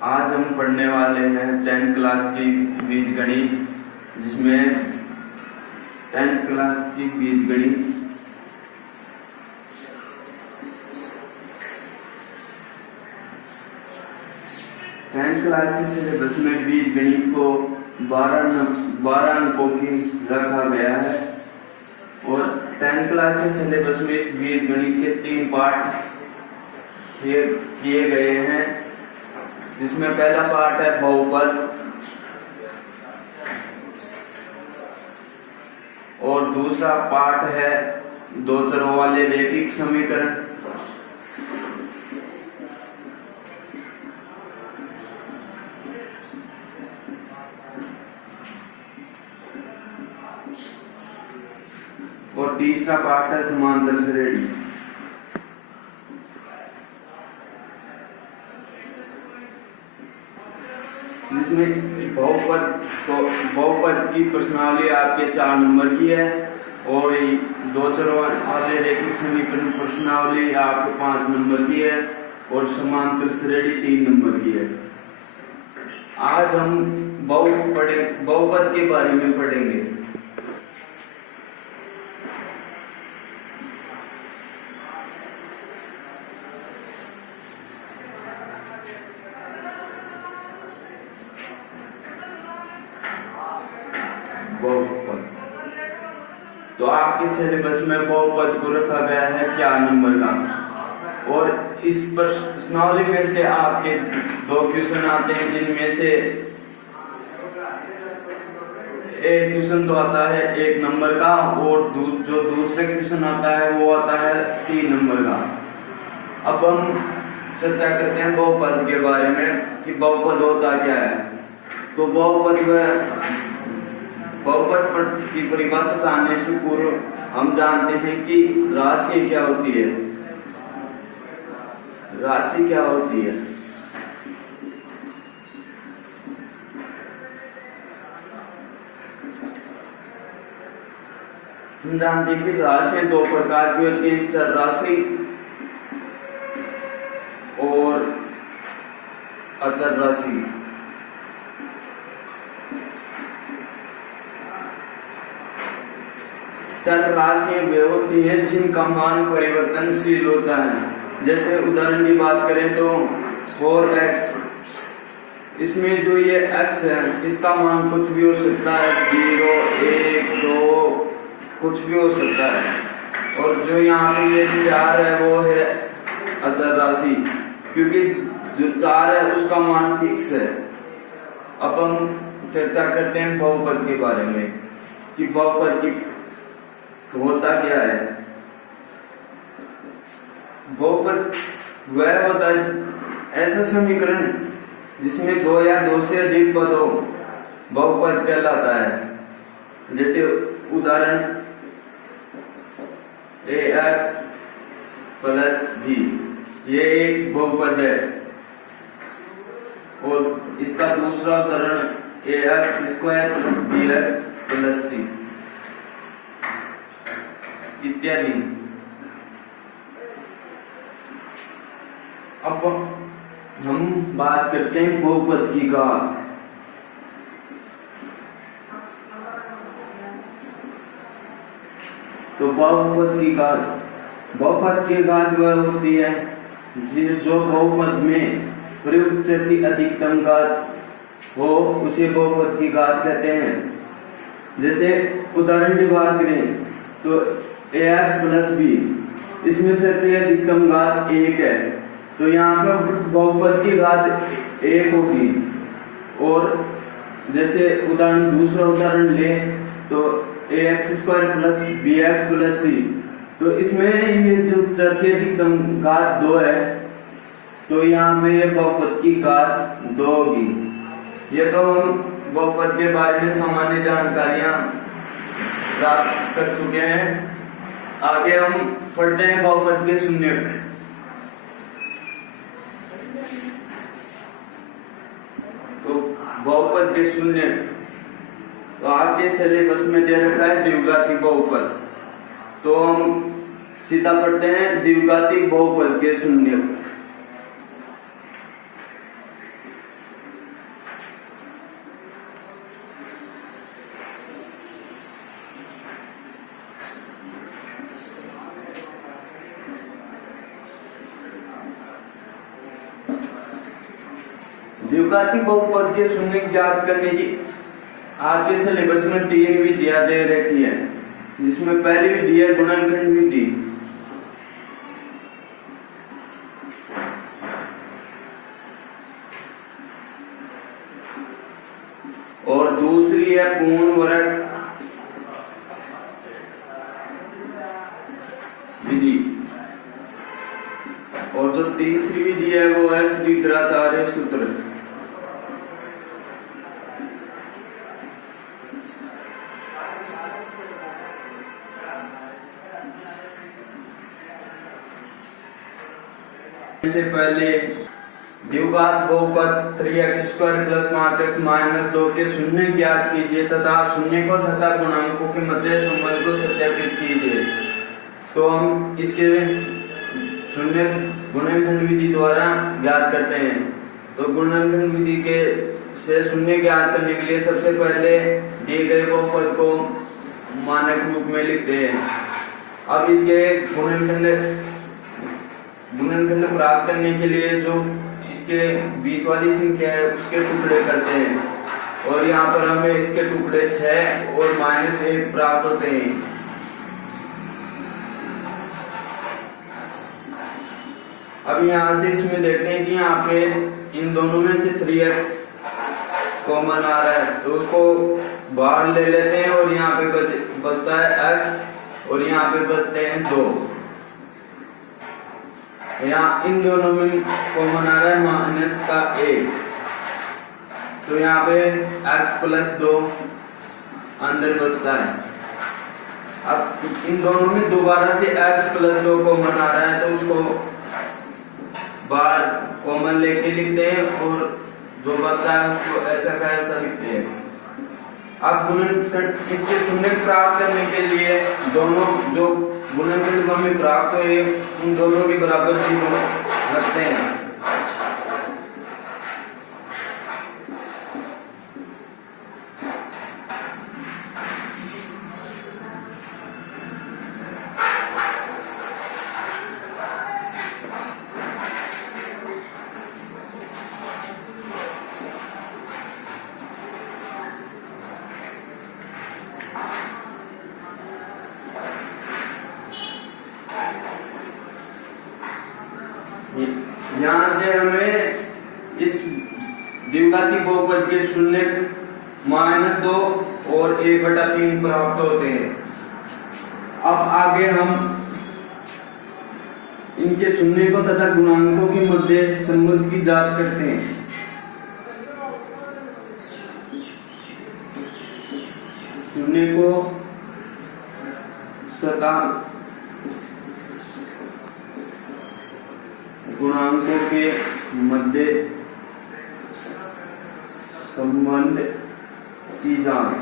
आज हम पढ़ने वाले हैं 10th क्लास की बीजगणित, जिसमें 10th क्लास की बीजगणित क्लास के सिलेबस में बीजगणित को 12 अंकों की रखा गया है और 10th क्लास के सिलेबस में इस बीजगणित के 3 पार्ट किए गए हैं, जिसमें पहला पार्ट है बहुपद और दूसरा पार्ट है दो चरों वाले रैखिक समीकरण। और तीसरा पार्ट है समांतर श्रेणी। जिसमें बहुपद की प्रश्नावली आपके 4 नंबर की है और दो चरों वाले रैखिक समीकरण प्रश्नावली आपके 5 नंबर की है और समांतर श्रेणी 3 नंबर की है। आज हम बहुपद के बारे में पढ़ेंगे। बहुपद तो आपके सिलेबस में बहुपद को रखा गया है 4 नंबर का और इस प्रश्नावली में से आपके 2 क्वेश्चन आते हैं, जिनमें से एक क्वेश्चन तो आता है 1 नंबर का और जो दूसरे क्वेश्चन आता है वो आता है 3 नंबर का। अब हम चर्चा करते हैं बहुपद के बारे में कि बहुपद होता क्या है। तो बहुपद की परिभाषा जानने से पूर्व हम जानते हैं कि राशि क्या होती है। राशि क्या होती है? हम जानते हैं कि राशि 2 प्रकार की होती है, चर राशि और अचर राशि। चर राशियां वे होती है जिनका मान परिवर्तनशील होता है। जैसे उदाहरण की बात करें तो 4x, इसमें जो ये x है इसका मान कुछ भी हो सकता है, 0, 1, 2 कुछ भी हो सकता है। और जो यहाँ पे ये 4 है वो है अचर राशि, क्योंकि जो 4 है उसका मान फिक्स है। अब हम चर्चा करते हैं बहुपद के बारे में कि बहुपद की होता क्या है। बहुपद वह होता है ऐसा समीकरण जिसमें 2 या 2 से अधिक पद हो, बहुपद कहलाता है। जैसे उदाहरण ax प्लस b, ये एक बहुपद है। और इसका दूसरा उदाहरण ax square plus bx plus c इत्यादि। अब हम बात करते हैं बहुपद की घात। तो बहुपद की घात वह होती है जो बहुपद में प्रयुक्त चर की अधिकतम घात हो, उसे बहुपद की घात कहते हैं। जैसे उदाहरण की बात करें तो ax प्लस b, इसमें चर की अधिकतम घात 1 है, तो यहाँ पर बहुपद की घात 1 होगी। और जैसे दूसरा उदाहरण ले तो ax square plus bx plus c, तो इसमें ये जो चर की अधिकतम घात 2 है, तो यहाँ पे ये बहुपद की घात 2 होगी। ये तो हम बहुपद के बारे में सामान्य जानकारियां प्राप्त कर चुके हैं। आगे हम पढ़ते हैं बहुपद के शून्यक। तो बहुपद के शून्यक तो आपके सिलेबस में दे रखा है द्विघाती बहुपद, तो हम सीधा पढ़ते हैं द्विघाती बहुपद के शून्यक। द्विघाती बहुपद के शून्य ज्ञात करने की आपके सिलेबस में 3 विधियां दे रखी है, जिसमें पहली विधि है गुणनखंड विधि, और दूसरी है पूर्ण वर्ग विधि, और जो तीसरी विधि है वो है श्रीधराचार्य सूत्र। से पहले द्विघात बहुपद 3x² + 5x - 2 के शून्य ज्ञात कीजिए तथा शून्य को तथा गुणांकों के मध्य संबंध को सत्यापित कीजिए। तो हम इसके शून्य गुणनखंड विधि द्वारा ज्ञात करते हैं। तो गुणनखंड विधि के से शून्य ज्ञात करने के लिए सबसे पहले दिए गए बहुपद को मानक रूप में लिखते हैं। अब इसके गुणनखंड प्राप्त करने के लिए जो इसके बीच वाली संख्या है उसके टुकड़े करते हैं, और यहाँ पर हमें इसके टुकड़े 6 और -1 प्राप्त होते हैं। अब यहाँ से इसमें देखते हैं कि यहाँ पे इन दोनों में से 3x कॉमन आ रहा है, तो उसको बाहर ले लेते हैं और यहाँ पे बचता है x और यहाँ पे बचते हैं 2। यहाँ इन दोनों में कॉमन आ रहा है -1, तो यहाँ पे x + 2 अंदर बचता है। अब इन दोनों में दोबारा से x + 2 कॉमन आ रहा है, तो उसको बाहर कॉमन लेके लिखते हैं और जो बचता है उसको ऐसा का ऐसा लिखते हैं। अब गुणनखंड इसके शून्य प्राप्त करने के लिए दोनों जो गुणनखंड हमें प्राप्त हुए उन दोनों के बराबर चिन्ह रखते हैं। यहाँ से हमें इस द्विघाती बहुपद के शून्य -2 और 1/3 प्राप्त होते हैं। अब आगे हम इनके शून्य को तथा गुणांकों के मध्य संबंध की जांच करते हैं। शून्य को तथा गुणांकों के मध्य संबंध की जांच।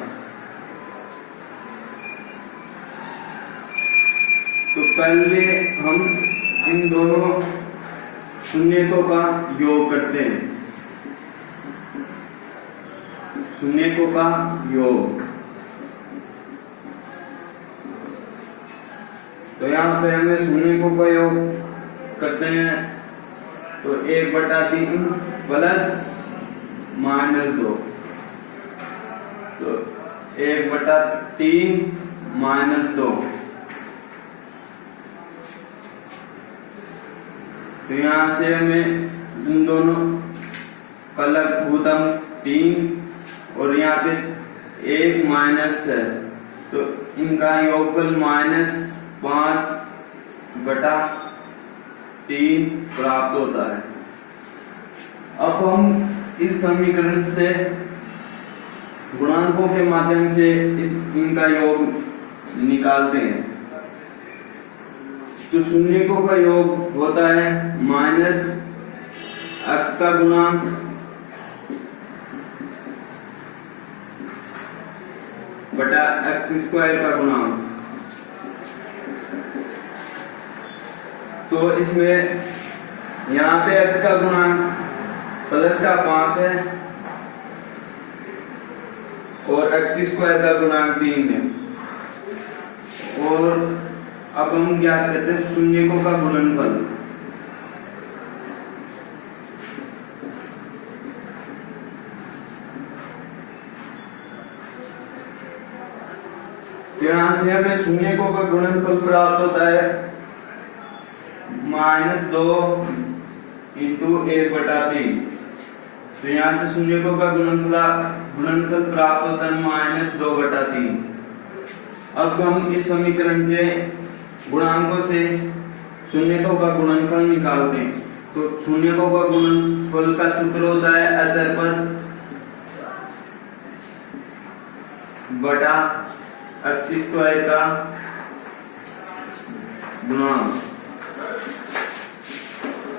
तो पहले हम इन दोनों शून्यकों का योग करते हैं। शून्यकों का योग, तो यहाँ पे हमें शून्यकों का योग करते हैं, तो 1/3 प्लस -2, तो 1/3 -2, तो यहाँ से हमें इन दोनों का लघुत्तम 3 और यहाँ पे 1 -6, तो इनका योगफल -5/3 प्राप्त होता है। अब हम इस समीकरण से गुणांकों के माध्यम से इनका योग निकालते हैं। तो शून्यकों का योग होता है -x का गुणांक बटा x² का गुणांक। तो इसमें यहाँ पे x का गुणांक प्लस का 5 है और x² का गुणांक 3 है। और अब हम ज्ञात करते हैं शून्यकों का गुणनफल। तो यहाँ से हमें शून्यकों का गुणनफल प्राप्त होता है -2 × 1/3। तो यहाँ से शून्यकों का गुणनफल प्राप्त होता है -2/3। अब हम इस समीकरण के गुणांकों से शून्यकों का गुणनफल निकालते हैं। तो शून्यकों का गुणनफल का सूत्र होता है अचर पद बटा अक्ष स्क्वायर का गुणांक।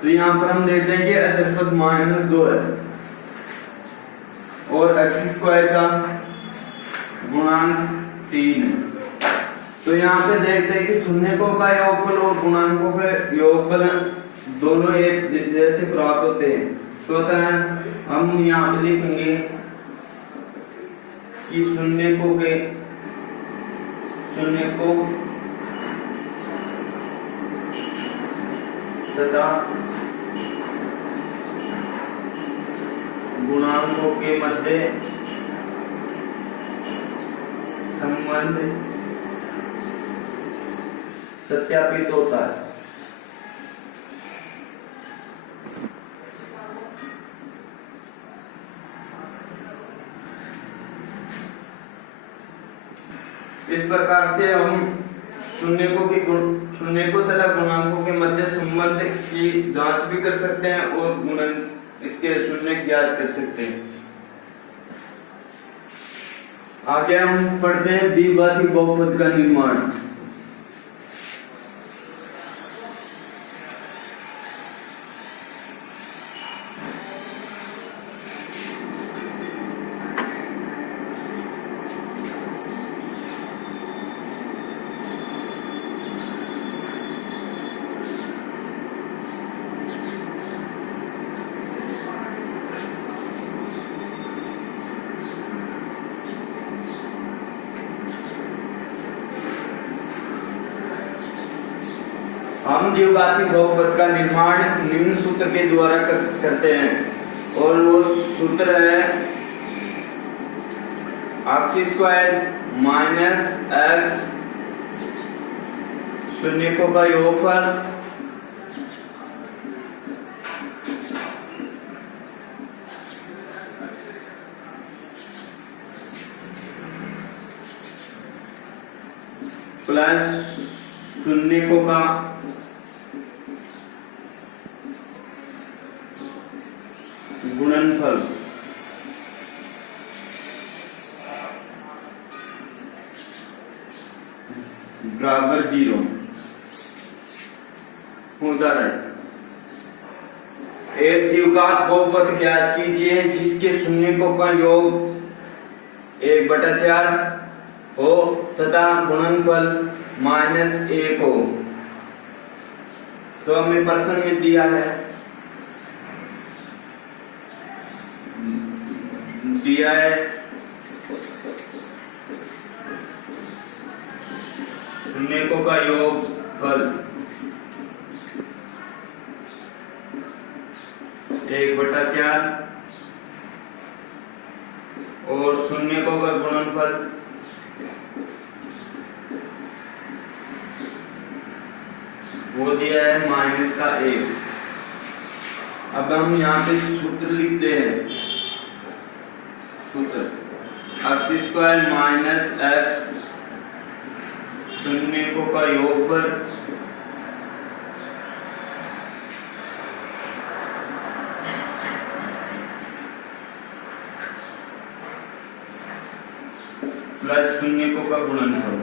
तो यहाँ पर हम देखते हैं कि अचर पद -2 है और अक्ष स्क्वायर का गुणांक 3 है। तो यहाँ पे देखते हैं कि शून्यकों का योगफल और गुणांकों के योगफल दोनों एक जैसे प्राप्त होते हैं। तो होता है हम यहाँ पे लिखेंगे कि शून्यकों तथा गुणांकों के मध्य संबंध सत्यापित होता है। इस प्रकार से हम शून्यकों तथा गुणांकों के मध्य संबंध की जांच भी कर सकते हैं और गुणन इसके शून्य ज्ञात कर सकते हैं। आगे हम पढ़ते हैं द्विघाती बहुपद का निर्माण। हम द्विघाती बहुपद का निर्माण निम्न सूत्र के द्वारा करते हैं और वो सूत्र है अक्ष स्क्वायर माइनस एक्स शून्यकों का योगफल प्लस शून्यकों का गुणनफल बराबर 0। उदाहरण, एक द्विघात बहुपद ज्ञात कीजिए जिसके शून्यकों का योग 1/4 हो तथा गुणनफल -1 हो। तो हमें प्रश्न में दिया है शून्यकों का योगफल 1/4 और शून्यकों का गुणनफल वो दिया है -1। अब हम यहाँ पे सूत्र लिखते हैं। सूत्र अक्ष स्क्वायर माइनस एक्स शून्यकों का योगफल प्लस शून्यकों का गुणनफल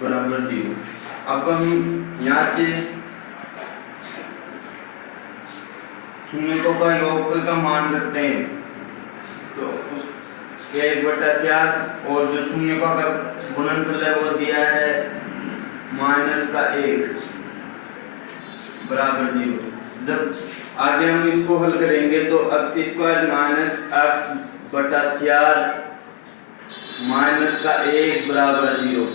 बराबर 0। अब हम यहाँ से शून्यकों का योगफल का मान रखते हैं। तो उस 1/4 और जो शून्यकों का गुणनफल है वो दिया है -1 बराबर 0। जब आगे हम इसको हल करेंगे तो अक्ष स्क्वायर -x/4 -1 बराबर 0।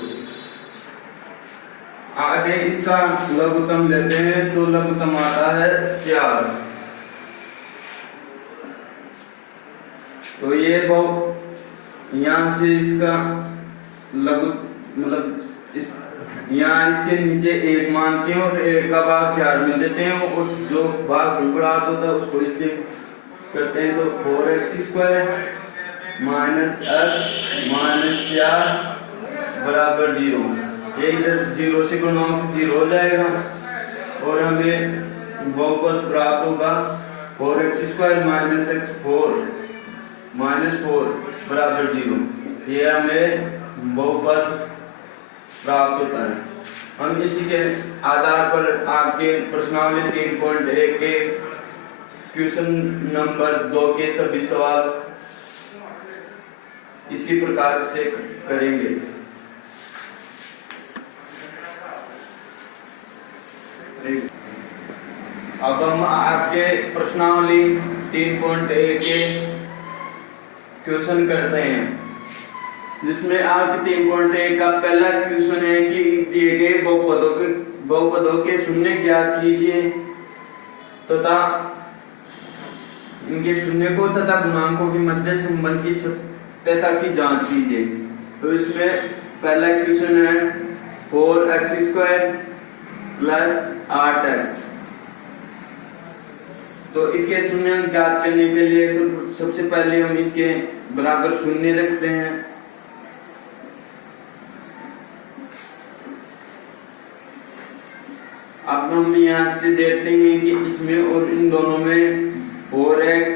आगे इसका लघुत्तम लेते हैं तो लघुत्तम आता है 4। तो ये बहु यहाँ से इसका लघु मतलब इस यहाँ इसके नीचे 1 मानते हैं और 1 का भाग 4 में देते हैं और जो भाग प्राप्त होता है उसको इससे करते हैं। तो 4x² माइनस x माइनस 4 बराबर 0। ये इधर 0 से गुणा 0 हो जाएगा और हमें बहुपद प्राप्त होगा 4x² माइनस x4 बराबर 0। ये हमें बहुपद प्राप्त होता है। हम इसी के आधार पर आपके प्रश्नावली 3.1 के क्वेश्चन नंबर 2 के सभी सवाल इसी प्रकार से करेंगे। अब हम आपके प्रश्नावली 3.1 के क्वेश्चन करते हैं, जिसमें आपके 3.1 का पहला क्वेश्चन है कि दिए गए बहुपदों के शून्य ज्ञात कीजिए तथा इनके शून्य को तथा गुणांकों के मध्य संबंध की सत्यता की जांच कीजिए। तो इसमें पहला क्वेश्चन है 4x² प्लस 8x। तो इसके शून्य ज्ञात करने के लिए सबसे पहले हम इसके बराबर शून्य रखते हैं। अब हम यहाँ से देखते हैं कि इसमें और इन दोनों में 4x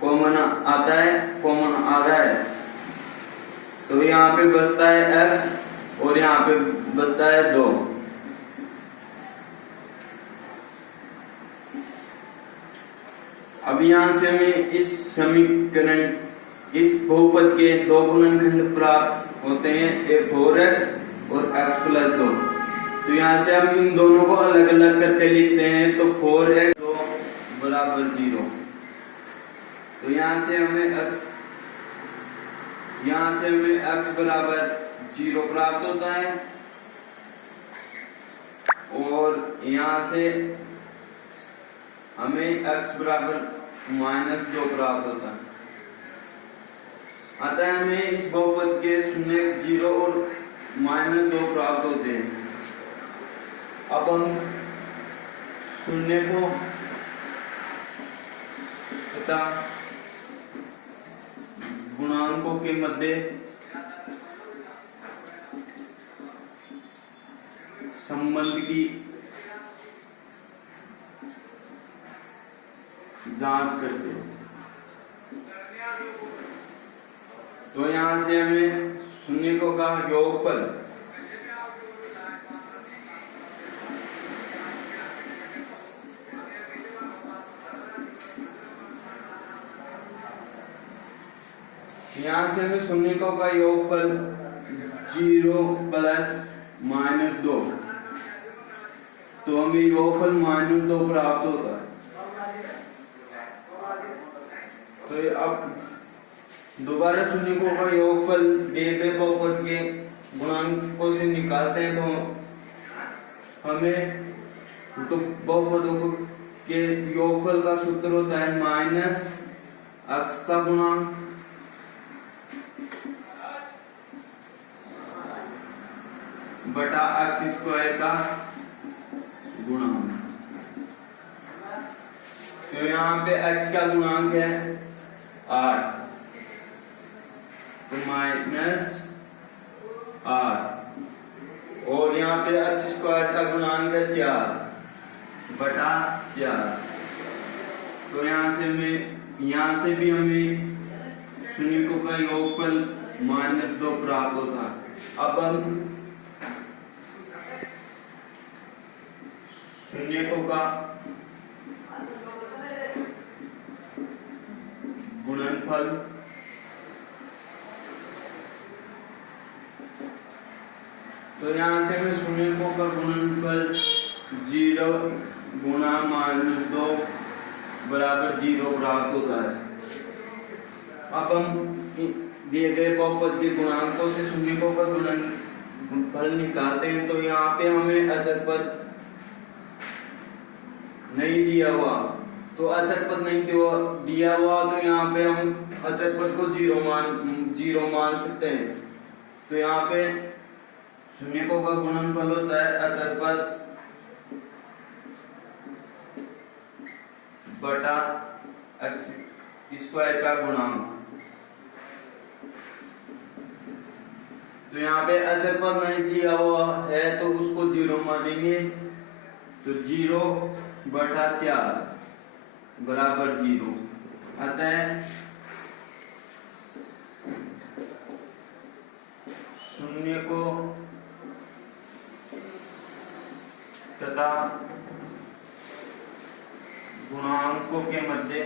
कॉमन आता है, कॉमन आ रहा है। तो यहाँ पे बचता है x और यहाँ पे बचता है 2। अब यहाँ से हमें इस समीकरण इस बहुपद के 2 गुणनखंड प्राप्त होते हैं, एक 4x और x प्लस 2। तो यहाँ से हम इन दोनों को अलग अलग करके लिखते हैं। तो 4x 2 बराबर 0। तो यहाँ से हमें x बराबर 0 प्राप्त होता है और यहाँ से हमें x बराबर -2 प्राप्त होता है। अतः हमें इस बहुपद के शून्य 0 और -2 प्राप्त होते हैं। अब हम शून्य को तथा गुणांकों के मध्य संबंध की जांच करते हैं। तो यहां से हमें शून्यों का योगफल यहाँ से हमें शून्यों का योगफल 0 प्लस -2। तो हमें योगफल -2 प्राप्त होता है। तो अब दोबारा शून्यों का योगफल दिए गए बहुपद के गुणांकों से निकालते हैं। तो हमें तो बहुपदों के योगफल का सूत्र होता है माइनस x का गुणांक बटा x² का गुणांक। तो यहाँ पे x का गुणांक है 8, तो -8 और यहाँ पे x² का गुणांक है 4 बटा 4। तो यहाँ से भी हमें शून्यों का योगफल -2 प्राप्त होता है। अब हम शून्यों का गुणनफल तो यहाँ से हमें शून्यों का गुणनफल 0 गुणा -2 बराबर 0 प्राप्त होता है। अब हम दिए गए बहुपद के गुणांकों से शून्यों का गुणनफल निकालते हैं। तो यहाँ पे हमें अचर पद नहीं दिया हुआ, तो अचर पद नहीं दिया हुआ, तो यहाँ पे हम अचर पद को जीरो मान सकते हैं। तो यहाँ पे शून्यकों का गुणनफल होता है अचर पद बटा x स्क्वायर का गुणांक। तो यहाँ पे अचर पद नहीं दिया हुआ है तो उसको जीरो मानेंगे, तो 0/4 बराबर 0। अतः शून्य को तथा गुणांकों के मध्य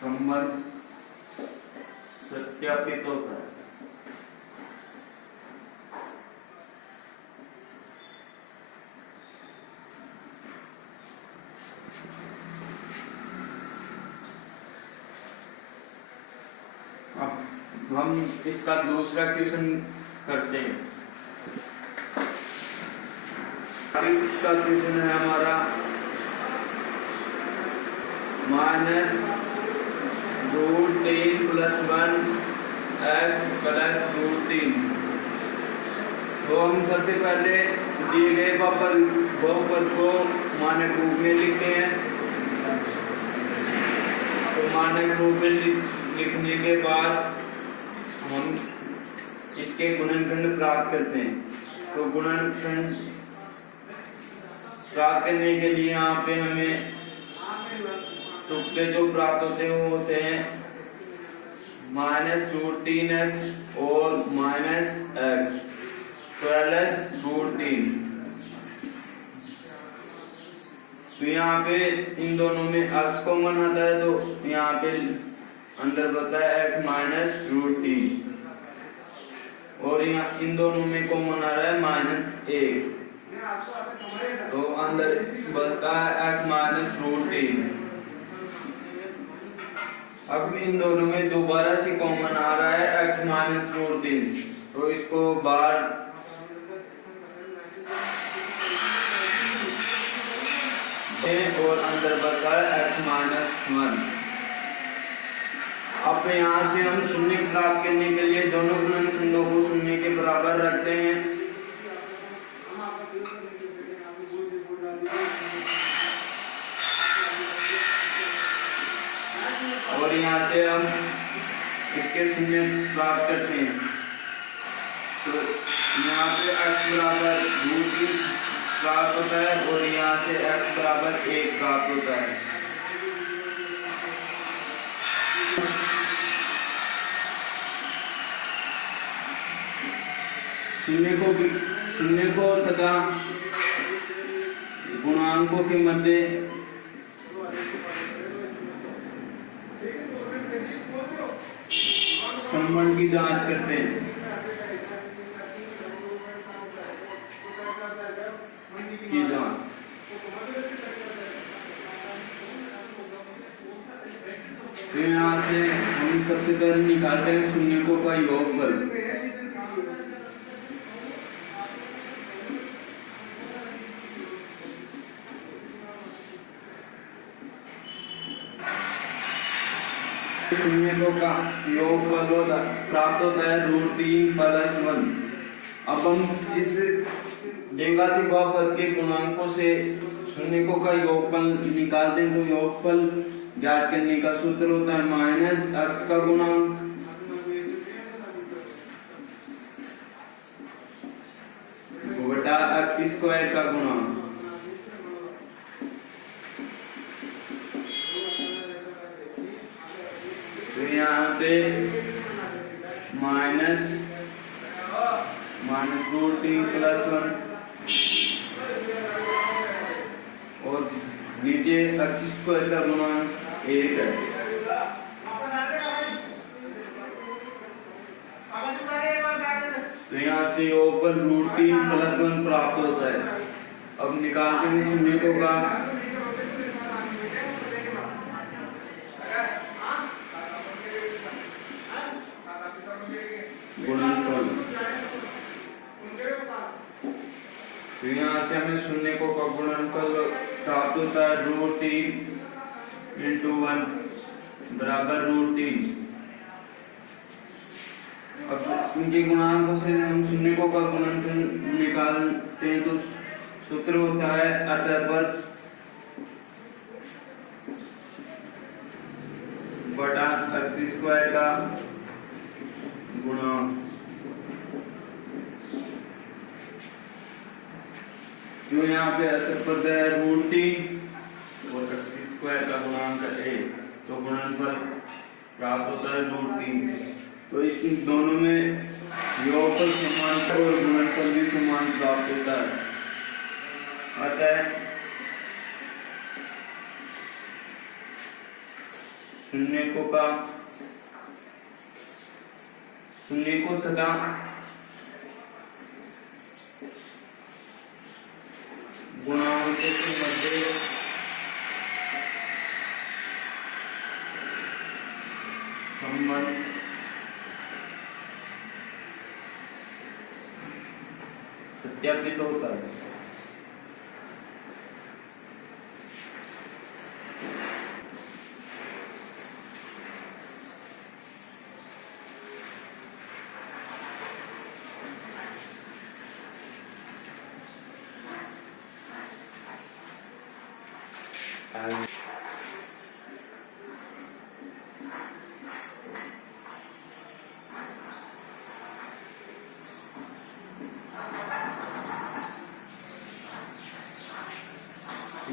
संबंध सत्यापित होता है। अब हम इसका दूसरा क्वेश्चन करते हैं। का क्वेश्चन है हमारा -√3 + 1 x + √3। तो हम सबसे पहले दिए गए बहुपद को मानक रूप में लिखते हैं। तो मानक रूप में लिखने के बाद हम इसके गुणनखंड प्राप्त करते हैं। तो गुणनखंड प्राप्त करने के लिए यहाँ पे हमें टुकड़े जो प्राप्त होते हैं वो होते हैं -√3x और -x +√3। तो यहाँ पे इन दोनों में x कॉमन आता है, तो यहाँ पे अंदर बता है x -√3 और यहाँ इन दोनों में कॉमन आ रहा है -1, तो अंदर बचता है x -√3। अब इन दोनों में दोबारा से कॉमन आ रहा है x -√3, तो इसको बाहर और अंदर बचता है x -1। अब यहाँ से हम शून्य प्राप्त करने के लिए दोनों गुणनखंडों को शून्य के बराबर रखते हैं। और यहाँ से हम इसके शून्य प्राप्त करते हैं। तो यहाँ पे x बराबर √3 प्राप्त होता है और यहाँ से x बराबर 1 प्राप्त होता है। शून्य को तथा गुणांकों के मध्य संबंध की जांच करते हैं। की जांच तो यहाँ से हम सबसे पहले निकालते हैं शून्यकों का योगफल। शून्यकों का योगफल प्राप्त होता है √3 + 1। अब हम इस द्विघाती बहुपद के गुणांकों से शून्यकों का योगफल निकालते हैं। तो योगफल ज्ञात करने का सूत्र होता है -x का गुणांक बटा x² का गुणांक। तो यहाँ पे -√3 + 1 और नीचे x² का गुणांक 1 है। तो यहाँ से योगफल √3 + 1 प्राप्त होता है। अब निकालते हैं शून्यकों का गुणनफल। होता है रूट 3 इंटू 1 बराबर रूट 3। अब इनके गुणांकों से हम शून्यकों का गुणनफल निकालते हैं तो सूत्र होता है अचर पर बटा x स्क्वायर का गुणा। जो यहाँ पे अचर पद है रूट 3 और x स्क्वायर का गुणांक a, तो गुणनफल प्राप्त होता है रूट 3। तो इन दोनों में योगफल समान और गुणनफल भी समान प्राप्त होता है। अतः शून्यकों तथा गुणांकों के मध्य संबंध सत्यापित होता है।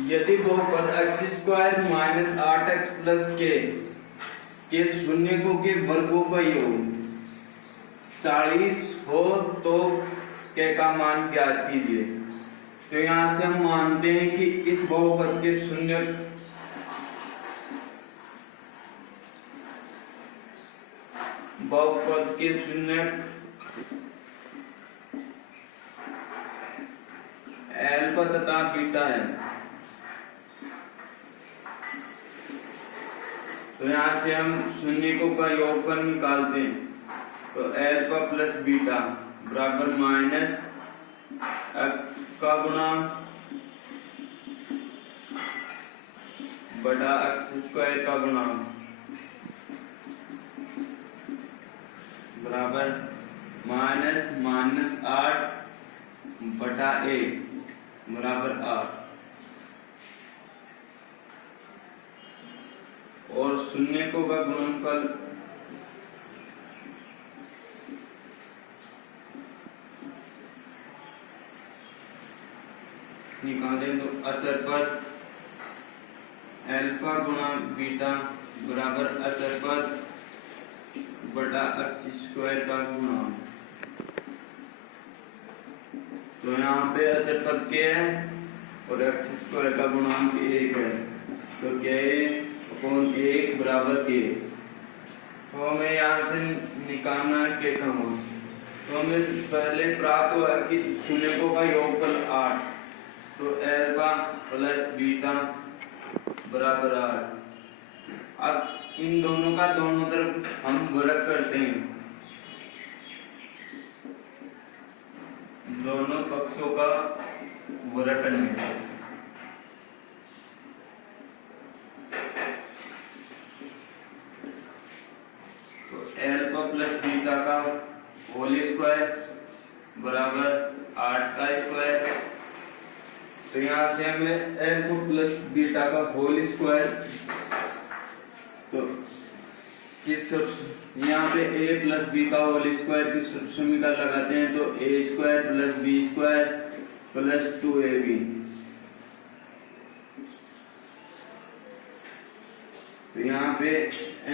यदि बहुपद x square minus 8x plus के शून्यकों के वर्गों का योग 40 हो तो k का मान ज्ञात कीजिए। तो यहां से हम मानते हैं कि इस बहुपद के शून्य अल्फा तथा बीटा है। तो यहां से हम शून्यकों का योगफल निकालते हैं तो अल्फा प्लस बीटा बराबर माइनस x का गुणांक बटा x स्क्वायर का गुणांक बराबर माइनस 8 बटा 1 बराबर 8। और शून्यकों का गुणनफल निकालें तो अचर पर अल्फा गुणा बीटा बराबर अचर पर बटा x स्क्वायर का गुणा। तो यहाँ पे अचर पद k है और x स्क्वायर का गुणांक 1 है, तो k अपॉन 1 बराबर k। तो हमें यहाँ से निकालना है k का मान। तो हमें पहले प्राप्त हुआ कि शून्यकों का योगफल 8, तो अल्फा प्लस बीटा बराबर 8। अब इन दोनों का दोनों तरफ हम वर्ग करते हैं, दोनों पक्षों का वर्ग करने का। तो अल्फा प्लस बीटा का होल स्क्वायर बराबर 8 का स्क्वायर। तो यहाँ से हमें अल्फा प्लस बीटा का होल स्क्वायर, तो किस यहाँ पे a प्लस बी का होल स्क्वायर की समीकरण लगाते हैं तो a square plus B square plus 2ab। तो यहाँ पे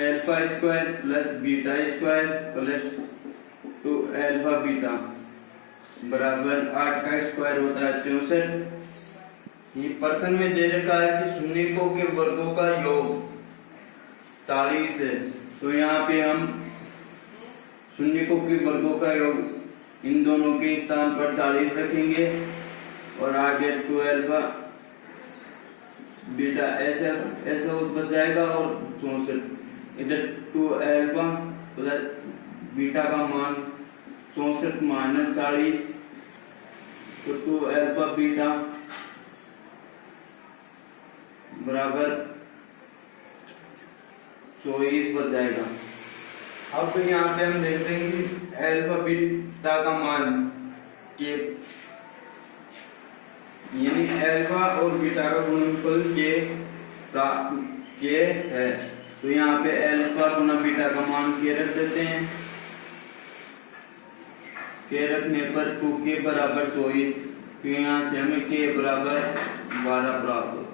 alpha square plus beta square plus 2 alpha beta बराबर 8 का स्क्वायर होता है 64। ये प्रश्न में दे रखा है कि शून्यकों के वर्गों का योग 40 है। तो यहाँ पे हम शून्यकों के वर्गों का योग इन दोनों के स्थान पर 40 रखेंगे और आगे 2 अल्फा बीटा ऐसा बच जाएगा और 64 इधर 2 अल्फा प्लस बीटा का मान 64 माइनस 40, तो 2 अल्फा बीटा बराबर 24 बच जाएगा। अब यहाँ पे हम देखते हैं कि अल्फा बीटा का मान के यानी अल्फा और बीटा का गुणनफल के है, तो यहाँ पे अल्फा गुना बीटा का मान के रख देते हैं। के रखने पर 2 के बराबर 24, तो यहाँ से हमें के बराबर 12 प्राप्त होता है।